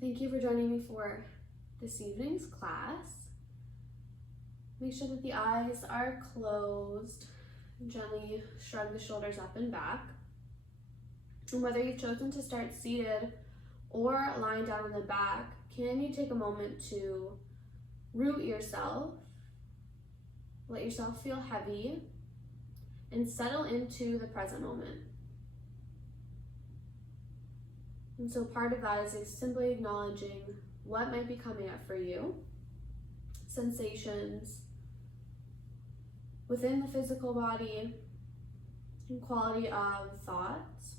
Thank you for joining me for this evening's class. Make sure that the eyes are closed. Gently shrug the shoulders up and back. And whether you've chosen to start seated or lying down on the back, can you take a moment to root yourself, let yourself feel heavy, and settle into the present moment. And so part of that is simply acknowledging what might be coming up for you, sensations within the physical body, and quality of thoughts.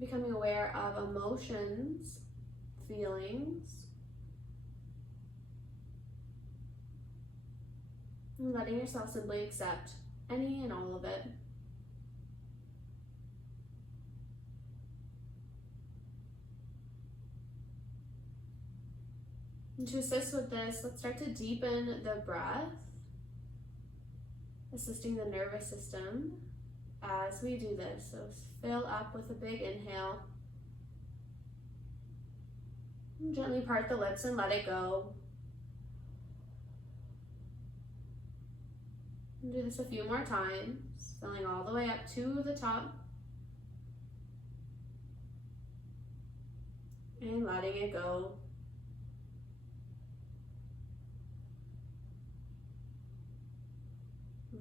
Becoming aware of emotions, feelings, and letting yourself simply accept any and all of it. And to assist with this, let's start to deepen the breath, assisting the nervous system as we do this. So fill up with a big inhale. And gently part the lips and let it go. And do this a few more times, filling all the way up to the top. And letting it go.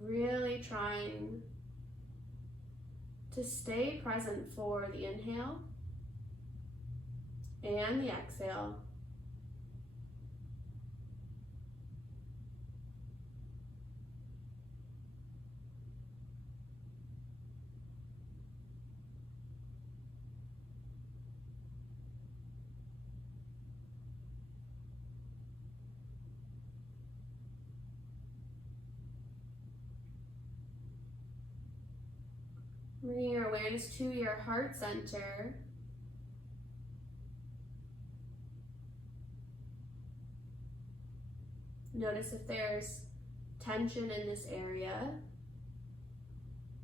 Really trying to stay present for the inhale and the exhale. Bringing your awareness to your heart center. Notice if there's tension in this area,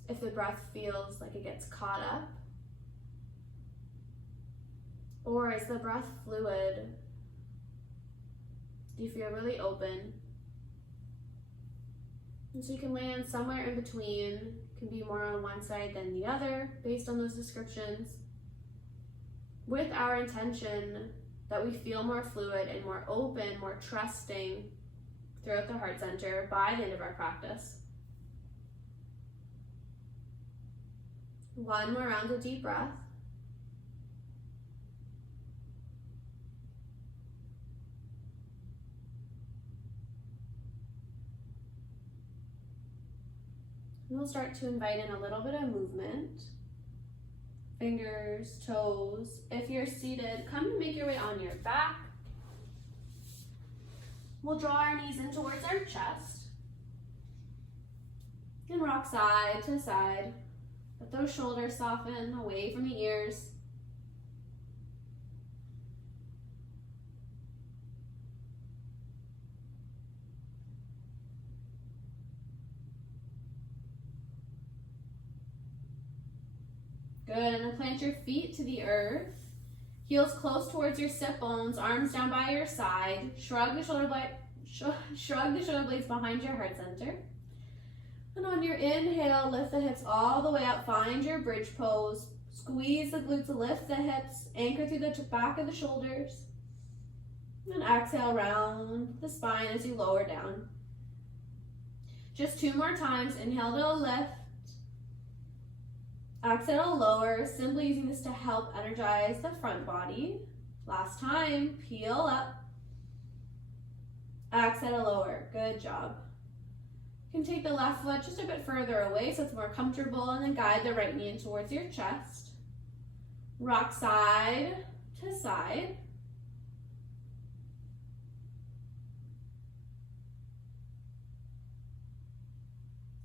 if the breath feels like it gets caught up, or is the breath fluid? Do you feel really open? And so you can land somewhere in between. Can be more on one side than the other based on those descriptions, with our intention that we feel more fluid and more open, more trusting throughout the heart center by the end of our practice. One more round of deep breath. And we'll start to invite in a little bit of movement. Fingers, toes. If you're seated, come and make your way on your back. We'll draw our knees in towards our chest. And rock side to side. Let those shoulders soften away from the ears. Good, and then plant your feet to the earth. Heels close towards your sit bones, arms down by your side. Shrug the shoulder blades behind your heart center. And on your inhale, lift the hips all the way up. Find your bridge pose. Squeeze the glutes, lift the hips, anchor through the back of the shoulders. And exhale, round the spine as you lower down. Just 2 more times. Inhale to lift. Exhale, lower, simply using this to help energize the front body. Last time, peel up. Exhale, lower. Good job. You can take the left foot just a bit further away so it's more comfortable, and then guide the right knee in towards your chest. Rock side to side.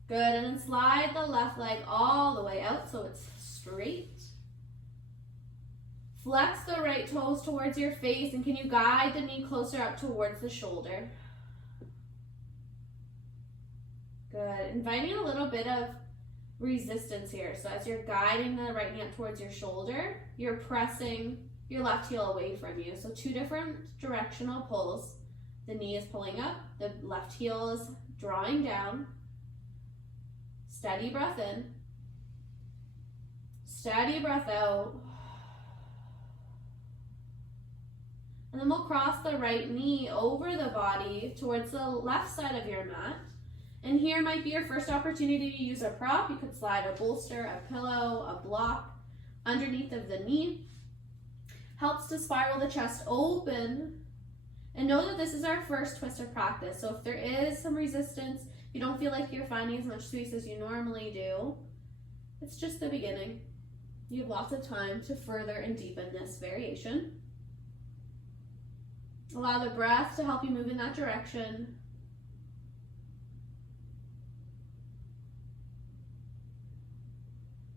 Good, and then slide the left leg all the way out so it's straight. Flex the right toes towards your face, and can you guide the knee closer up towards the shoulder? Good. Inviting a little bit of resistance here. So as you're guiding the right knee up towards your shoulder, you're pressing your left heel away from you. So 2 different directional pulls. The knee is pulling up, the left heel is drawing down. Steady breath in. Steady breath out. And then we'll cross the right knee over the body towards the left side of your mat. And here might be your first opportunity to use a prop. You could slide a bolster, a pillow, a block underneath of the knee. Helps to spiral the chest open. And know that this is our first twist of practice. So if there is some resistance, if you don't feel like you're finding as much space as you normally do, it's just the beginning. You have lots of time to further and deepen this variation. Allow the breath to help you move in that direction.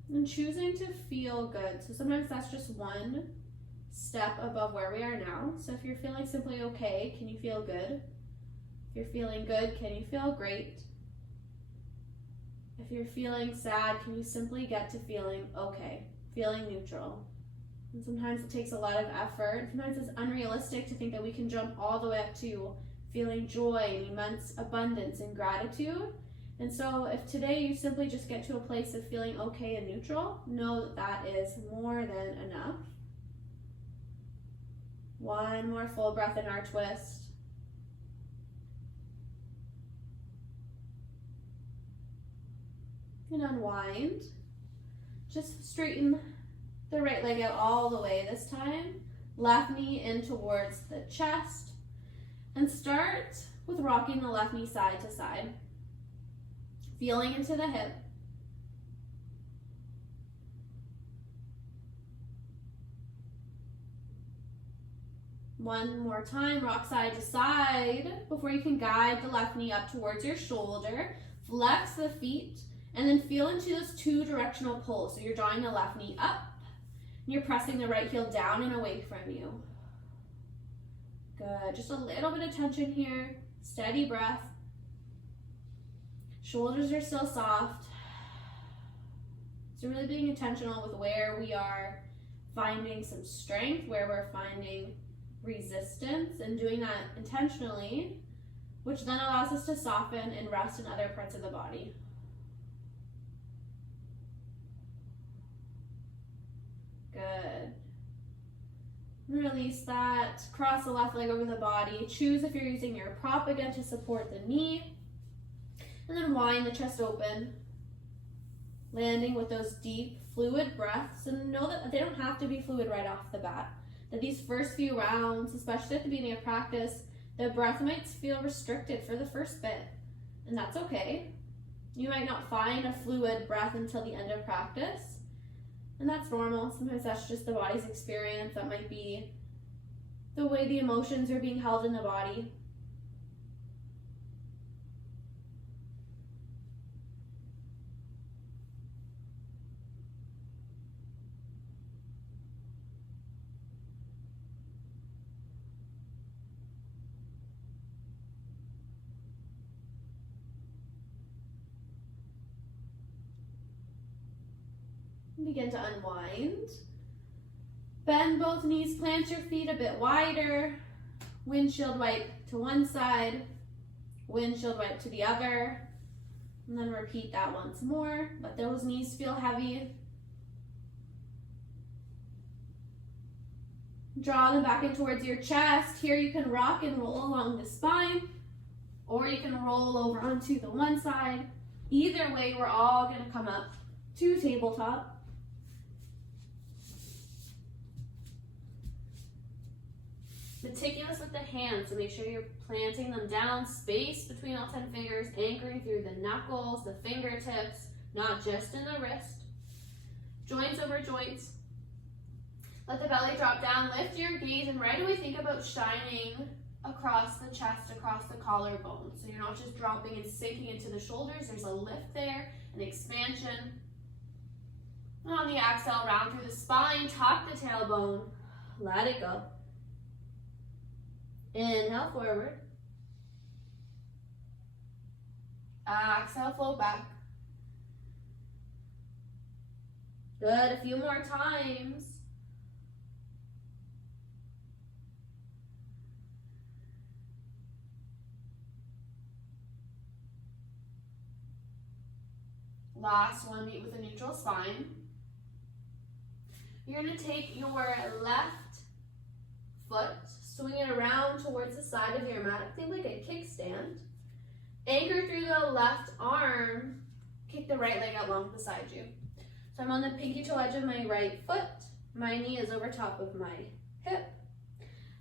And choosing to feel good. So sometimes that's just one step above where we are now. So if you're feeling simply okay, can you feel good? If you're feeling good, can you feel great? If you're feeling sad, can you simply get to feeling okay, feeling neutral? And sometimes it takes a lot of effort. Sometimes it's unrealistic to think that we can jump all the way up to feeling joy and immense abundance and gratitude. And so if today you simply just get to a place of feeling okay and neutral, know that that is more than enough. One more full breath in our twist. And unwind. Just straighten the right leg out all the way this time. Left knee in towards the chest. And start with rocking the left knee side to side. Feeling into the hip. One more time, rock side to side before you can guide the left knee up towards your shoulder. Flex the feet and then feel into those 2 directional pulls. So you're drawing the left knee up and you're pressing the right heel down and away from you. Good, just a little bit of tension here. Steady breath. Shoulders are still soft. So really being intentional with where we are finding some strength, where we're finding resistance, and doing that intentionally, which then allows us to soften and rest in other parts of the body. Good. Release that. Cross the left leg over the body. Choose if you're using your prop again to support the knee. And then wind the chest open, landing with those deep, fluid breaths. And know that they don't have to be fluid right off the bat. That these first few rounds, especially at the beginning of practice, the breath might feel restricted for the first bit. And that's okay. You might not find a fluid breath until the end of practice. And that's normal. Sometimes that's just the body's experience. That might be the way the emotions are being held in the body. Begin to unwind. Bend both knees, plant your feet a bit wider. Windshield wipe to one side, windshield wipe to the other. And then repeat that once more. Let those knees feel heavy. Draw them back in towards your chest. Here you can rock and roll along the spine, or you can roll over onto the one side. Either way, we're all going to come up to tabletop. Meticulous with the hands, so make sure you're planting them down, space between all 10 fingers, anchoring through the knuckles, the fingertips, not just in the wrist. Joints over joints. Let the belly drop down, lift your gaze, and right away think about shining across the chest, across the collarbone. So you're not just dropping and sinking into the shoulders, there's a lift there, an expansion. And on the exhale, round through the spine, tuck the tailbone, let it go. Inhale forward. Exhale, float back. Good, a few more times. Last one, meet with a neutral spine. You're going to take your left foot, swing it around towards the side of your mat. Think like a kickstand. Anchor through the left arm. Kick the right leg out long beside you. So I'm on the pinky toe edge of my right foot. My knee is over top of my hip.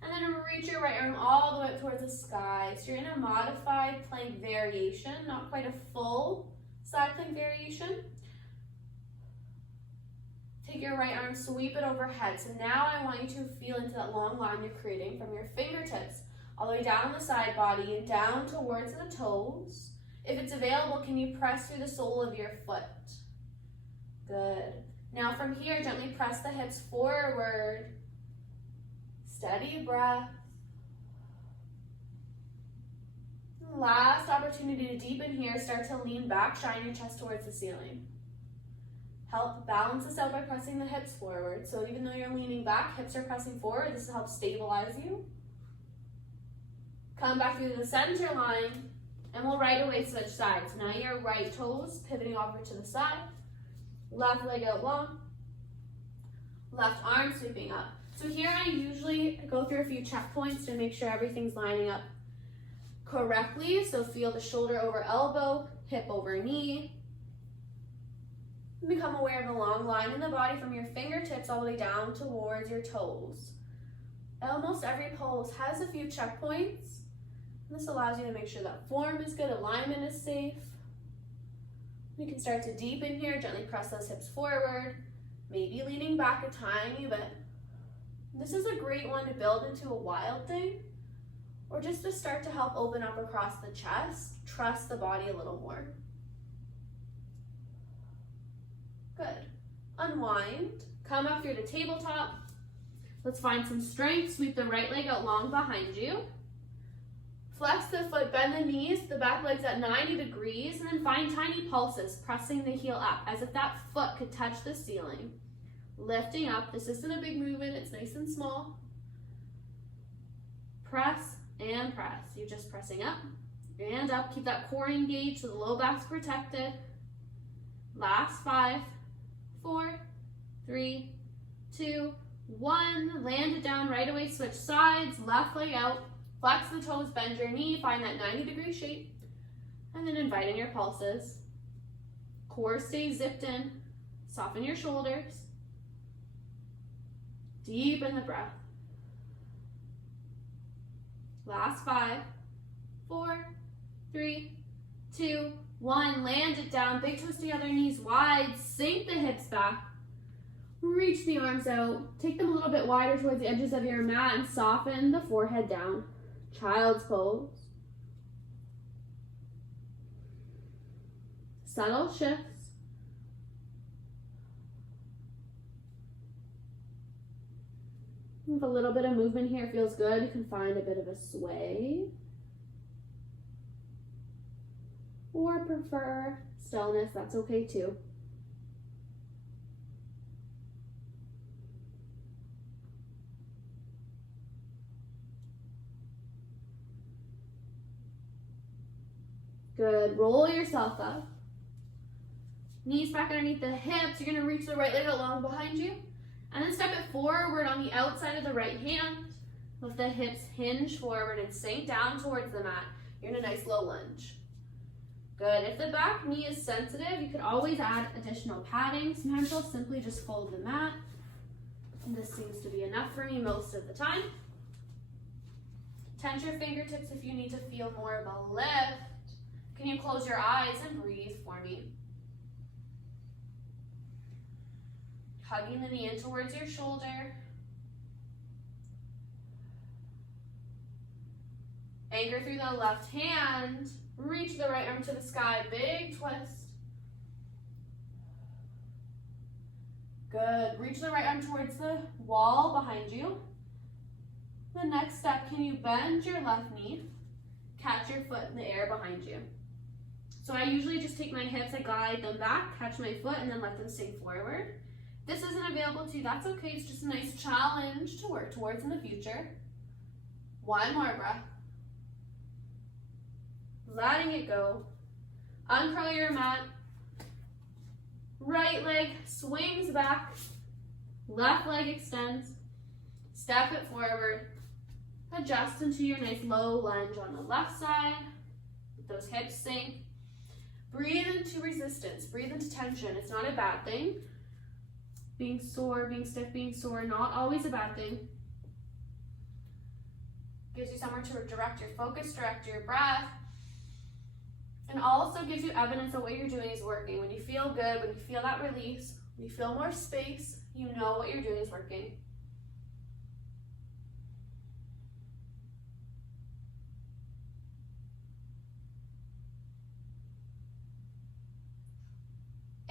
And then reach your right arm all the way up towards the sky. So you're in a modified plank variation, not quite a full side plank variation. Take your right arm, sweep it overhead. So now I want you to feel into that long line you're creating from your fingertips all the way down the side body and down towards the toes. If it's available, can you press through the sole of your foot? Good. Now from here, gently press the hips forward. Steady breath. Last opportunity to deepen here. Start to lean back, shine your chest towards the ceiling. Help balance this out by pressing the hips forward. So even though you're leaning back, hips are pressing forward. This will help stabilize you. Come back through the center line, and we'll right away switch sides. Now your right toes pivoting over to the side. Left leg out long. Left arm sweeping up. So here I usually go through a few checkpoints to make sure everything's lining up correctly. So feel the shoulder over elbow, hip over knee. Become aware of the long line in the body from your fingertips all the way down towards your toes. Almost every pose has a few checkpoints. This allows you to make sure that form is good, alignment is safe. You can start to deepen here, gently press those hips forward, maybe leaning back a tiny bit. This is a great one to build into a wild thing, or just to start to help open up across the chest, trust the body a little more. Good. Unwind, come up through the tabletop. Let's find some strength, sweep the right leg out long behind you. Flex the foot, bend the knees, the back leg's at 90 degrees, and then find tiny pulses, pressing the heel up, as if that foot could touch the ceiling. Lifting up, this isn't a big movement, it's nice and small. Press and press, you're just pressing up and up. Keep that core engaged so the low back's protected. Last 5, 4, 3, 2, 1. Land it down right away, switch sides, left leg out. Flex the toes, bend your knee, find that 90-degree shape, and then invite in your pulses. Core stays zipped in, soften your shoulders, deepen the breath. Last 5, 4, 3, 2, 1. Land it down, big toes together, knees wide, sink the hips back. Reach the arms out, take them a little bit wider towards the edges of your mat and soften the forehead down. Child's pose. Subtle shifts. With a little bit of movement here feels good. You can find a bit of a sway. Or prefer stillness, that's okay too. Good, roll yourself up. Knees back underneath the hips. You're gonna reach the right leg along behind you. And then step it forward on the outside of the right hand. Let the hips hinge forward and sink down towards the mat. You're in a nice low lunge. Good, if the back knee is sensitive, you could always add additional padding. Sometimes I'll simply just fold the mat. And this seems to be enough for me most of the time. Tense your fingertips if you need to feel more of a lift. Can you close your eyes and breathe for me? Hugging the knee in towards your shoulder. Anchor through the left hand. Reach the right arm to the sky. Big twist. Good. Reach the right arm towards the wall behind you. The next step, can you bend your left knee? Catch your foot in the air behind you. So I usually just take my hips, I glide them back, catch my foot, and then let them sink forward. If this isn't available to you, that's okay. It's just a nice challenge to work towards in the future. One more breath. Letting it go. Uncurl your mat. Right leg swings back. Left leg extends. Step it forward. Adjust into your nice low lunge on the left side. Those hips sink. Breathe into resistance. Breathe into tension. It's not a bad thing. Being sore, being stiff, being sore, not always a bad thing. Gives you somewhere to direct your focus, direct your breath. And also gives you evidence that what you're doing is working. When you feel good, when you feel that release, when you feel more space, you know what you're doing is working.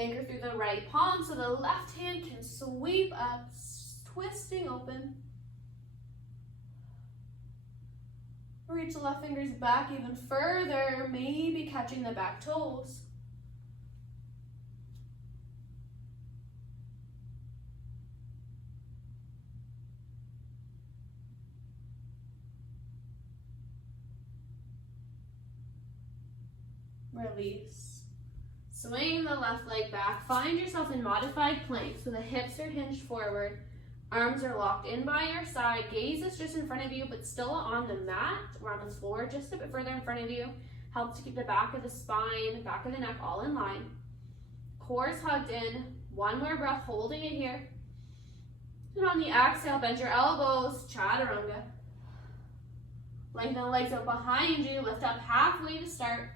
Anchor through the right palm so the left hand can sweep up, twisting open. Reach the left fingers back even further, maybe catching the back toes. Release. Swing the left leg back. Find yourself in modified plank, so the hips are hinged forward. Arms are locked in by your side. Gaze is just in front of you, but still on the mat or on the floor, just a bit further in front of you. Helps to keep the back of the spine, back of the neck all in line. Core is hugged in. One more breath, holding it here. And on the exhale, bend your elbows, chaturanga. Lengthen the legs out behind you. Lift up halfway to start.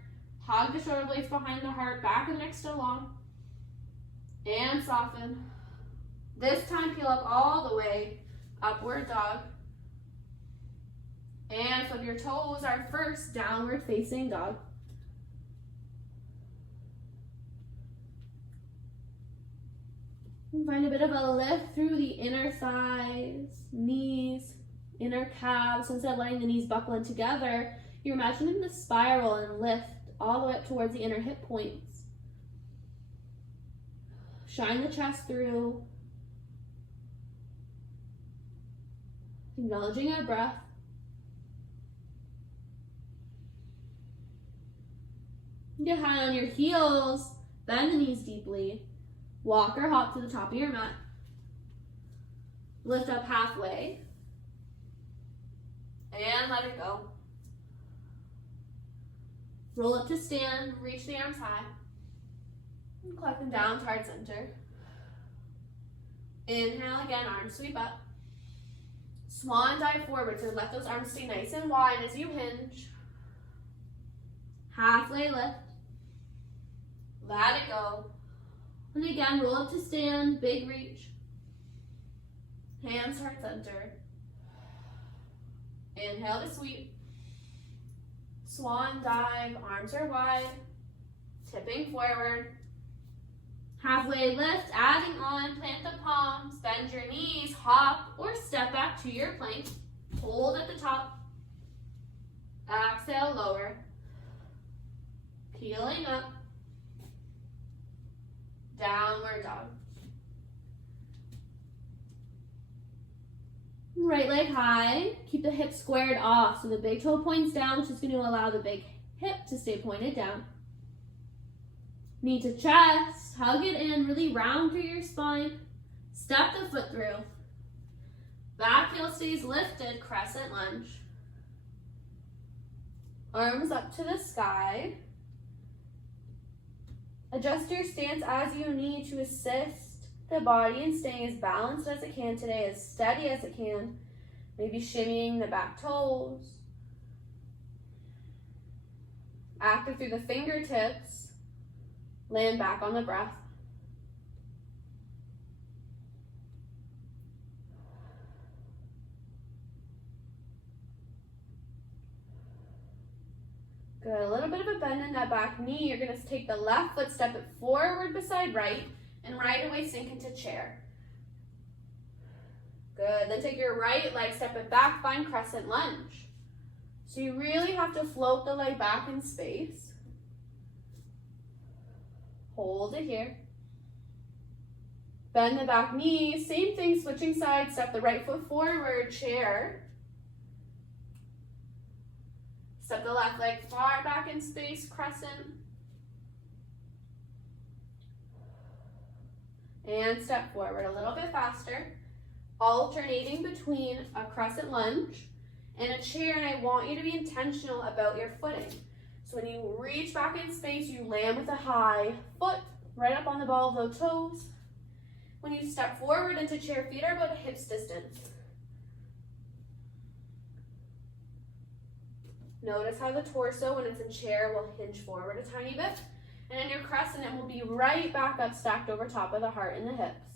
Hug the shoulder blades behind the heart. Back of the neck still long. And soften. This time, peel up all the way. Upward dog. And flip your toes. Our first downward facing dog. And find a bit of a lift through the inner thighs, knees, inner calves. Instead of letting the knees buckle in together, you're imagining the spiral and lift all the way up towards the inner hip points. Shine the chest through. Acknowledging our breath. Get high on your heels. Bend the knees deeply. Walk or hop to the top of your mat. Lift up halfway. And let it go. Roll up to stand. Reach the arms high. And collect them down to heart center. Inhale again, arms sweep up. Swan dive forward, so let those arms stay nice and wide as you hinge. Halfway lift. Let it go. And again, roll up to stand, big reach. Hands heart center. Inhale to sweep. Swan dive, arms are wide. Tipping forward. Halfway lift, adding on, plant the palms, bend your knees, hop or step back to your plank. Hold at the top. Exhale, lower. Peeling up. Downward dog. Right leg high. Keep the hips squared off so the big toe points down, which is going to allow the big hip to stay pointed down. Knee to chest, hug it in, really round through your spine. Step the foot through. Back heel stays lifted, crescent lunge. Arms up to the sky. Adjust your stance as you need to assist the body in staying as balanced as it can today, as steady as it can. Maybe shimmying the back toes. Active through the fingertips. Land back on the breath. Good, a little bit of a bend in that back knee. You're gonna take the left foot, step it forward beside right, and right away sink into chair. Good, then take your right leg, step it back, find crescent lunge. So you really have to float the leg back in space. Hold it here. Bend the back knee. Same thing, switching sides. Step the right foot forward, chair. Step the left leg far back in space, crescent. And step forward a little bit faster, alternating between a crescent lunge and a chair, and I want you to be intentional about your footing. So when you reach back in space, you land with a high foot right up on the ball of the toes. When you step forward into chair, feet are about hips distance. Notice how the torso, when it's in chair, will hinge forward a tiny bit. And in your crescent, it will be right back up, stacked over top of the heart and the hips.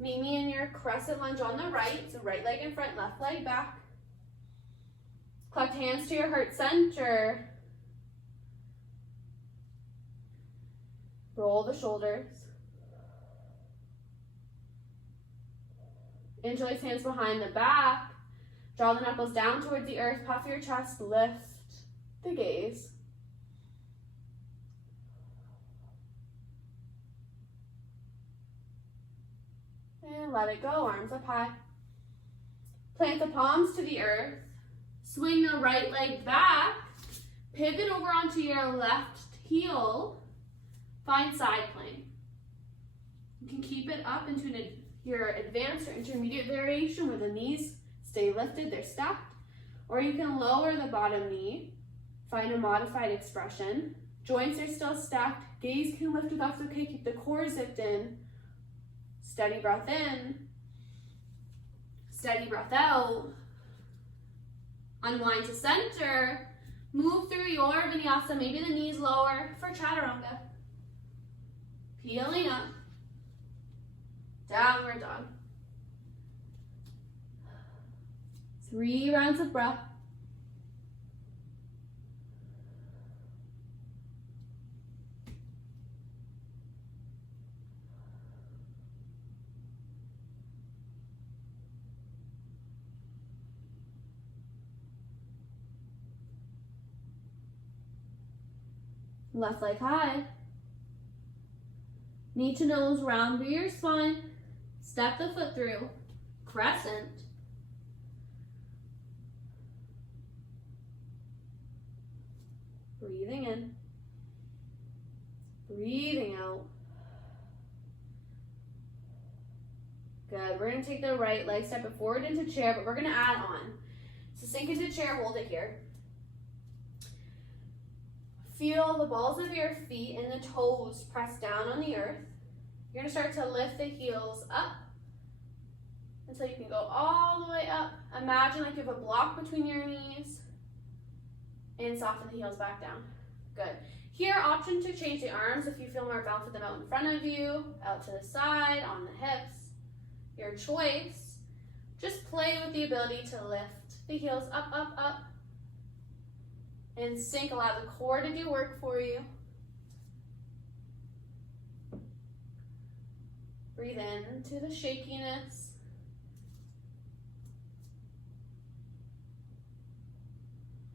Meet me in your crescent lunge on the right. So right leg in front, left leg back. Collect hands to your heart center. Roll the shoulders. Interlace hands behind the back. Draw the knuckles down towards the earth. Puff your chest. Lift the gaze. And let it go. Arms up high. Plant the palms to the earth. Swing the right leg back. Pivot over onto your left heel. Find side plank. You can keep it up into your advanced or intermediate variation where the knees stay lifted, they're stacked. Or you can lower the bottom knee. Find a modified expression. Joints are still stacked. Gaze can lift if that's okay. Keep the core zipped in. Steady breath in. Steady breath out. Unwind to center. Move through your vinyasa. Maybe the knees lower for chaturanga. Peeling up. Downward dog. 3 rounds of breath. Left leg high. Knee to nose, round through your spine. Step the foot through. Crescent. Breathing in. Breathing out. Good. We're going to take the right leg, step it forward into chair, but we're going to add on. So sink into chair, hold it here. Feel the balls of your feet and the toes press down on the earth. You're going to start to lift the heels up until you can go all the way up. Imagine like you have a block between your knees and soften the heels back down. Good. Here, option to change the arms if you feel more bounce with them out in front of you, out to the side, on the hips. Your choice. Just play with the ability to lift the heels up, up, up. And sink, allow the core to do work for you. Breathe into the shakiness.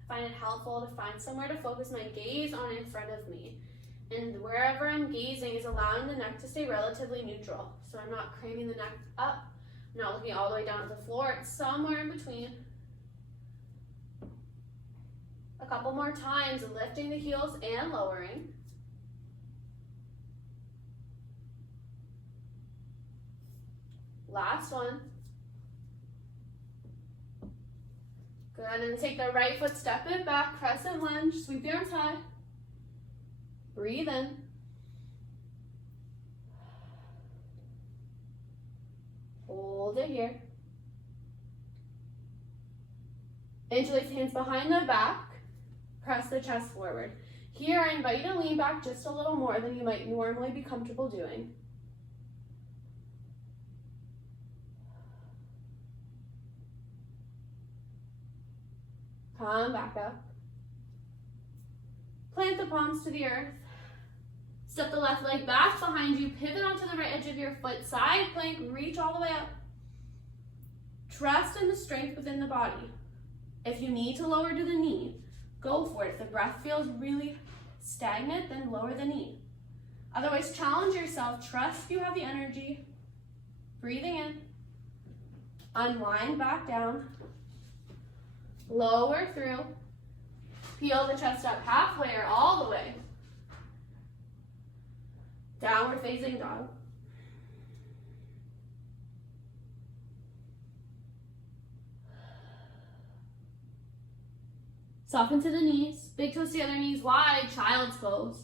I find it helpful to find somewhere to focus my gaze on in front of me. And wherever I'm gazing is allowing the neck to stay relatively neutral. So I'm not craning the neck up, I'm not looking all the way down at the floor. It's somewhere in between. A couple more times, lifting the heels and lowering. Last one. Good, and then take the right foot, step it back, crescent lunge, sweep the arms high. Breathe in. Hold it here. Interlace hands behind the back. Press the chest forward. Here, I invite you to lean back just a little more than you might normally be comfortable doing. Come back up. Plant the palms to the earth. Step the left leg back behind you. Pivot onto the right edge of your foot. Side plank. Reach all the way up. Trust in the strength within the body. If you need to lower to the knee, go for it. If the breath feels really stagnant, then lower the knee. Otherwise, challenge yourself. Trust you have the energy. Breathing in. Unwind back down. Lower through. Peel the chest up halfway or all the way. Downward facing dog. Soften to the knees. Big toes to the other knees wide. Child's pose.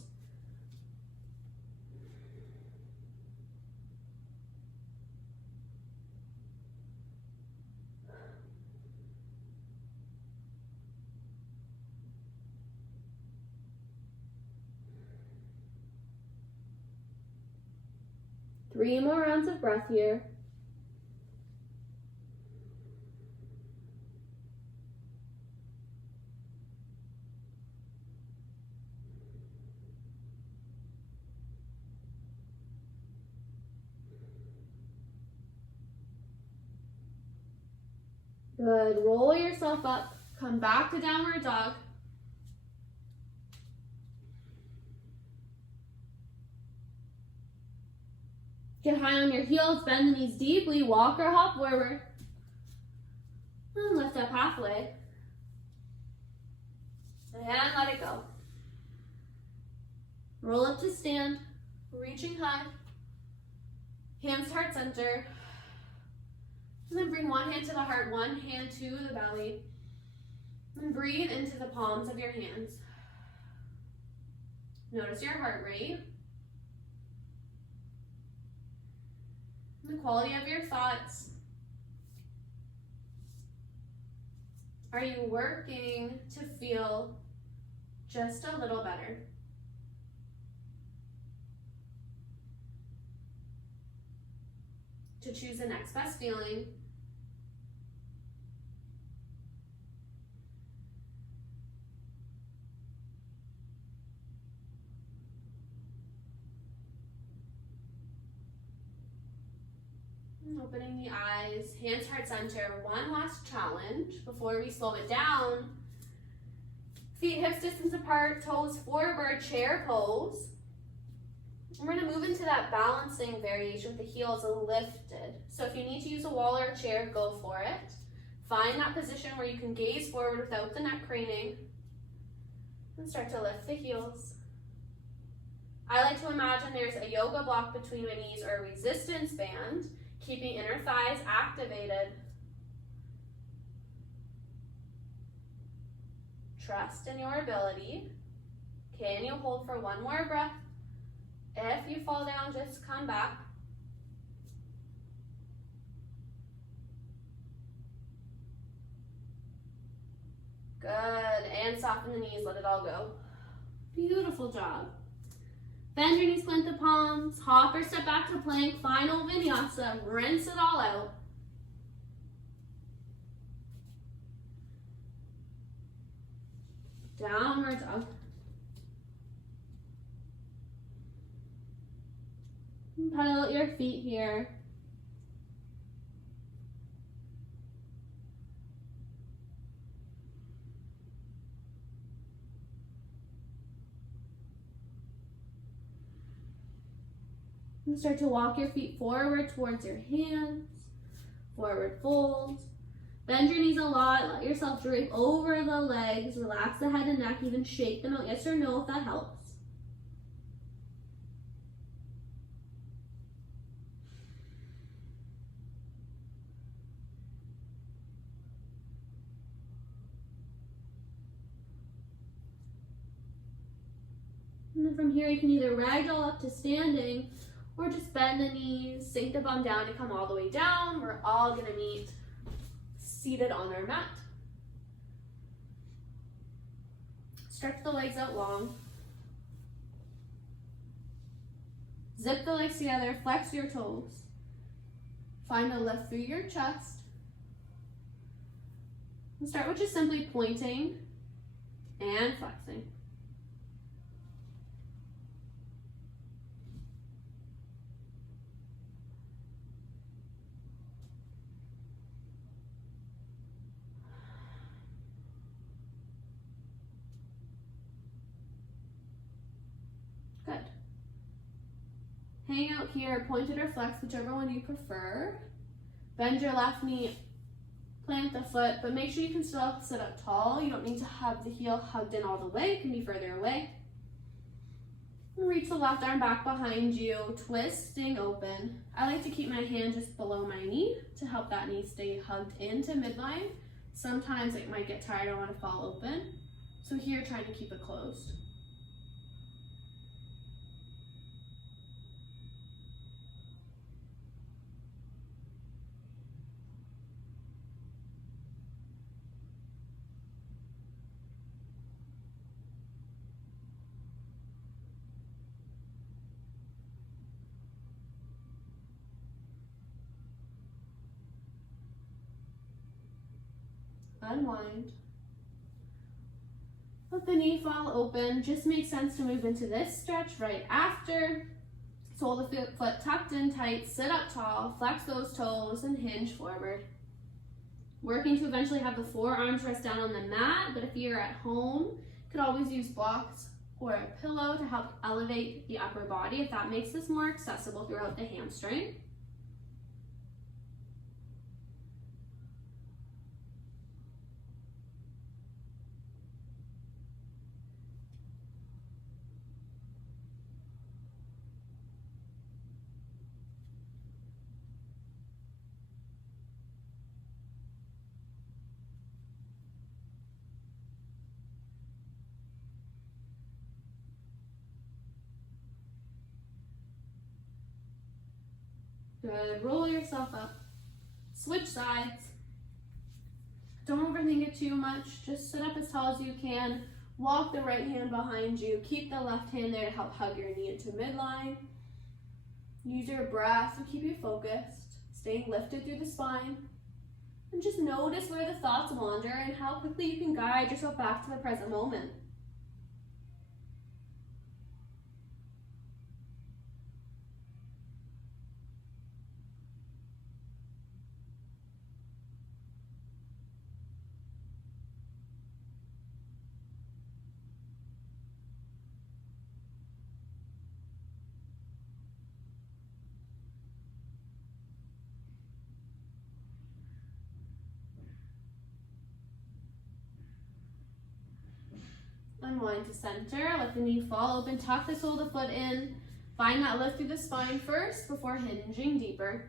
Three more rounds of breath here. Good. Roll yourself up. Come back to downward dog. Get high on your heels, bend the knees deeply, walk or hop forward. And lift up halfway. And let it go. Roll up to stand, reaching high. Hands to heart center. And then bring one hand to the heart, one hand to the belly. And breathe into the palms of your hands. Notice your heart rate. The quality of your thoughts. Are you working to feel just a little better? To choose the next best feeling. Opening the eyes, hands, heart center. One last challenge before we slow it down. Feet hips distance apart, toes forward, chair pose. And we're gonna move into that balancing variation with the heels lifted. So if you need to use a wall or a chair, go for it. Find that position where you can gaze forward without the neck craning. And start to lift the heels. I like to imagine there's a yoga block between my knees or a resistance band, keeping inner thighs activated. Trust in your ability. Can you hold for one more breath? If you fall down, just come back. Good, and soften the knees, let it all go. Beautiful job. Bend your knees, plant the palms, hop or step back to plank, final vinyasa, rinse it all out. Downward dog. Pedal out your feet here. And start to walk your feet forward towards your hands. Forward fold. Bend your knees a lot. Let yourself drape over the legs. Relax the head and neck. Even shake them out. Yes or no if that helps. And then from here, you can either ragdoll up to standing or just bend the knees, sink the bum down and come all the way down. We're all gonna meet seated on our mat. Stretch the legs out long. Zip the legs together, flex your toes. Find a lift through your chest. And start with just simply pointing and flexing. Hang out here, pointed or flexed, whichever one you prefer. Bend your left knee, plant the foot, but make sure you can still sit up tall. You don't need to have the heel hugged in all the way, it can be further away. Reach the left arm back behind you, twisting open. I like to keep my hand just below my knee to help that knee stay hugged into midline. Sometimes it might get tired, I want to fall open. So here, trying to keep it closed. Unwind. Let the knee fall open. Just makes sense to move into this stretch right after. Sole the foot tucked in tight, sit up tall, flex those toes, and hinge forward. Working to eventually have the forearms rest down on the mat, but if you're at home, you could always use blocks or a pillow to help elevate the upper body if that makes this more accessible throughout the hamstring. Good, roll yourself up. Switch sides. Don't overthink it too much. Just sit up as tall as you can. Walk the right hand behind you. Keep the left hand there to help hug your knee into midline. Use your breath to keep you focused. Staying lifted through the spine. And just notice where the thoughts wander and how quickly you can guide yourself back to the present moment. Unwind to center, let the knee fall open, tuck the sole of the foot in. Find that lift through the spine first before hinging deeper.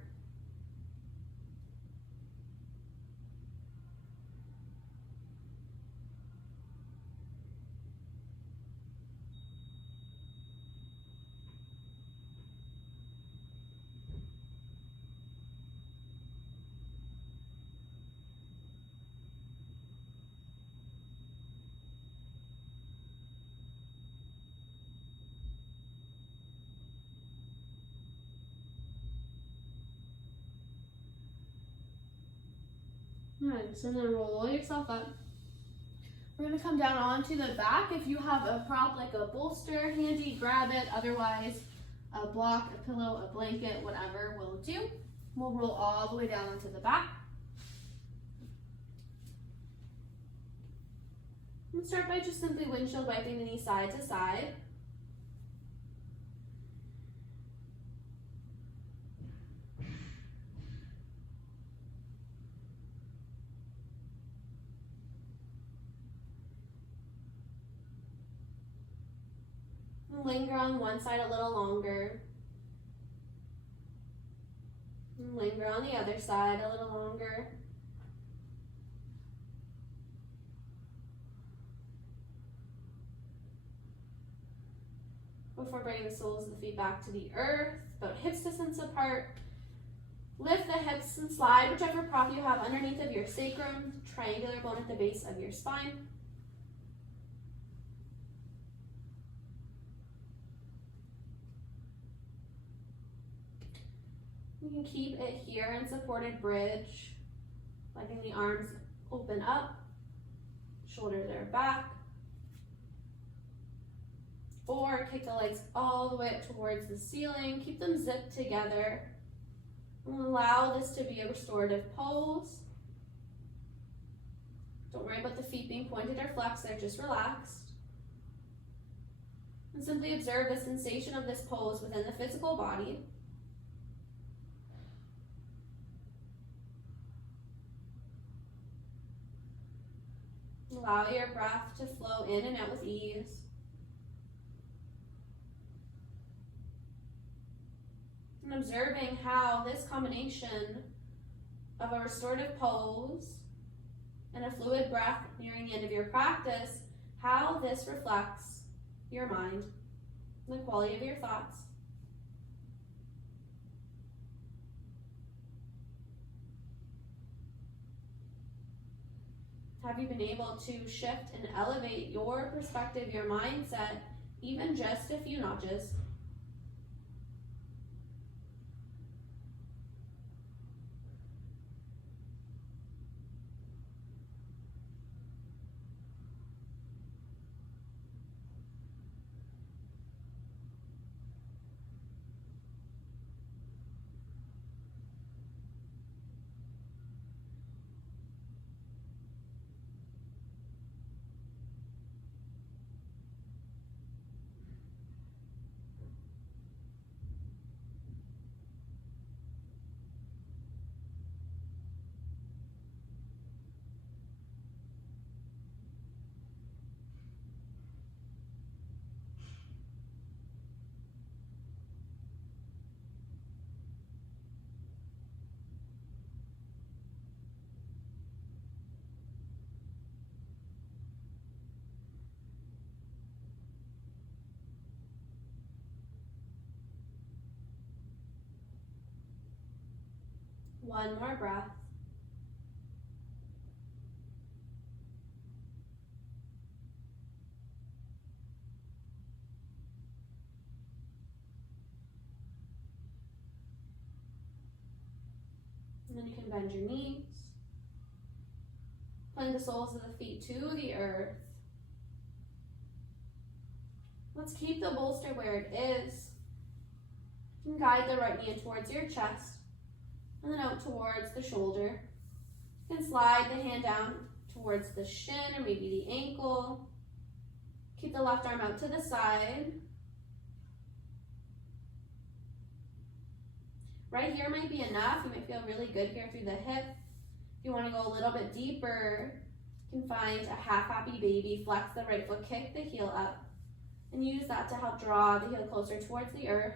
Nice, and then roll yourself up. We're gonna come down onto the back. If you have a prop like a bolster handy, grab it. Otherwise, a block, a pillow, a blanket, whatever will do. We'll roll all the way down onto the back. And start by just simply windshield wiping the knee side to side. Linger on one side a little longer. And linger on the other side a little longer. Before bringing the soles of the feet back to the earth, about hips distance apart. Lift the hips and slide whichever prop you have underneath of your sacrum, triangular bone at the base of your spine. You can keep it here in supported bridge, letting the arms open up, shoulders are back. Or kick the legs all the way up towards the ceiling. Keep them zipped together. And allow this to be a restorative pose. Don't worry about the feet being pointed or flexed, they're just relaxed. And simply observe the sensation of this pose within the physical body. Allow your breath to flow in and out with ease. And observing how this combination of a restorative pose and a fluid breath nearing the end of your practice, how this reflects your mind, the quality of your thoughts. Have you been able to shift and elevate your perspective, your mindset, even just a few notches? One more breath. And then you can bend your knees. Plant the soles of the feet to the earth. Let's keep the bolster where it is. You can guide the right knee in towards your chest and then out towards the shoulder. You can slide the hand down towards the shin or maybe the ankle. Keep the left arm out to the side. Right here might be enough. You might feel really good here through the hip. If you want to go a little bit deeper, you can find a half happy baby. Flex the right foot, kick the heel up, and use that to help draw the heel closer towards the earth.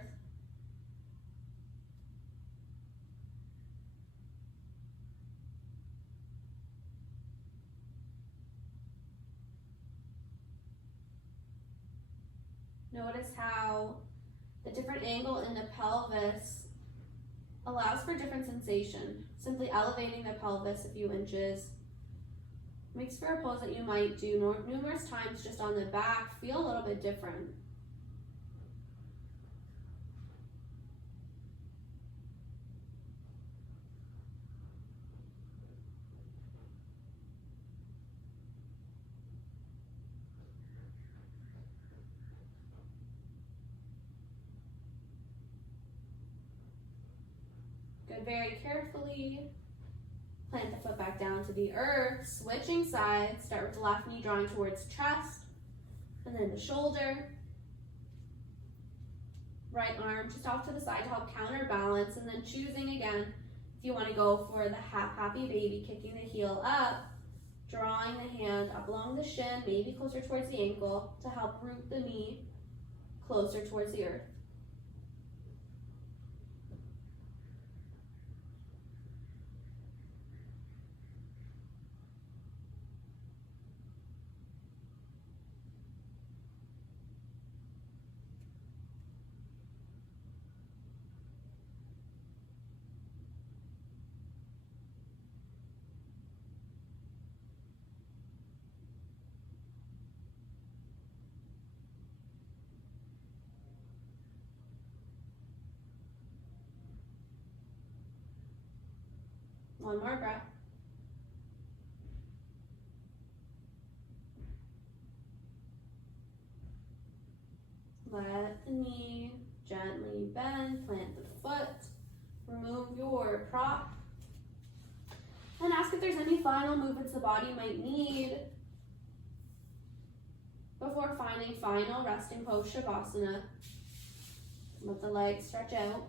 Notice how the different angle in the pelvis allows for different sensation. Simply elevating the pelvis a few inches makes for a pose that you might do numerous times just on the back feel a little bit different. Good, very carefully. Plant the foot back down to the earth, switching sides. Start with the left knee drawing towards chest, and then the shoulder. Right arm just off to the side to help counterbalance, and then choosing again, if you want to go for the half happy baby, kicking the heel up, drawing the hand up along the shin, maybe closer towards the ankle to help root the knee closer towards the earth. One more breath. Let the knee gently bend, plant the foot, remove your prop, and ask if there's any final movements the body might need before finding final resting pose, Shavasana. Let the legs stretch out.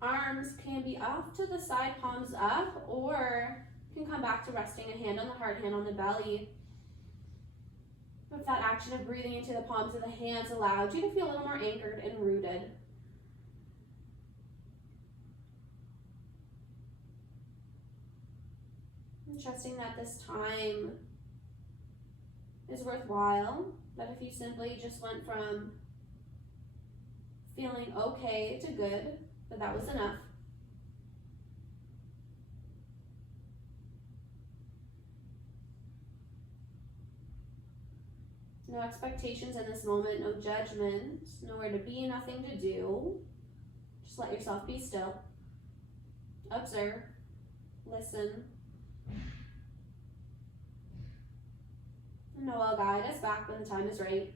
Arms can be off to the side, palms up, or you can come back to resting a hand on the heart, hand on the belly. If that action of breathing into the palms of the hands allowed you to feel a little more anchored and rooted. And trusting that this time is worthwhile, that if you simply just went from feeling okay to good, that was enough. No expectations in this moment, no judgment, nowhere to be, nothing to do. Just let yourself be still. Observe, listen. And Noah will guide us back when the time is right.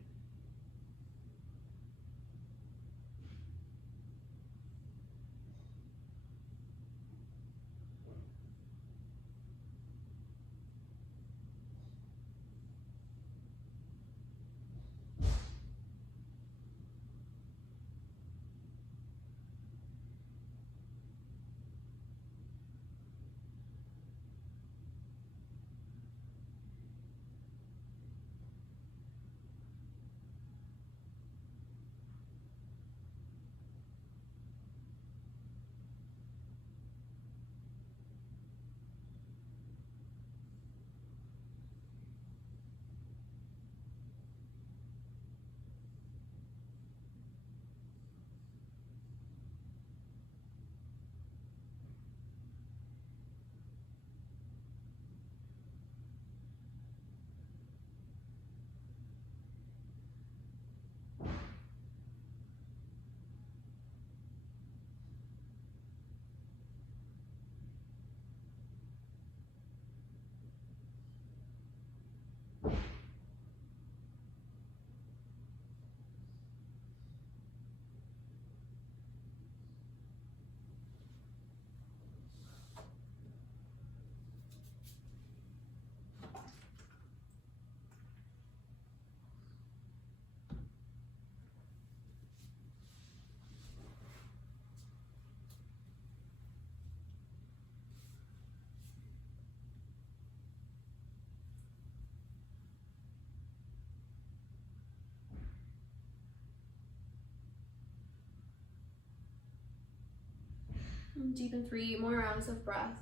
Deepen 3 more rounds of breath.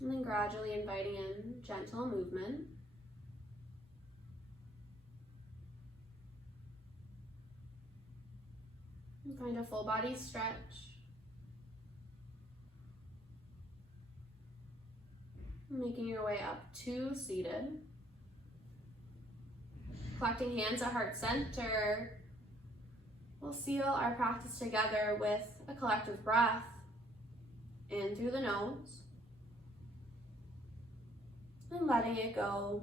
And then gradually inviting in gentle movement. And find a full body stretch. Making your way up to seated. Collecting hands at heart center. We'll seal our practice together with a collective breath in through the nose. And letting it go.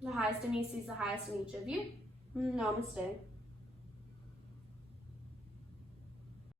The highest in me sees the highest in each of you. Namaste.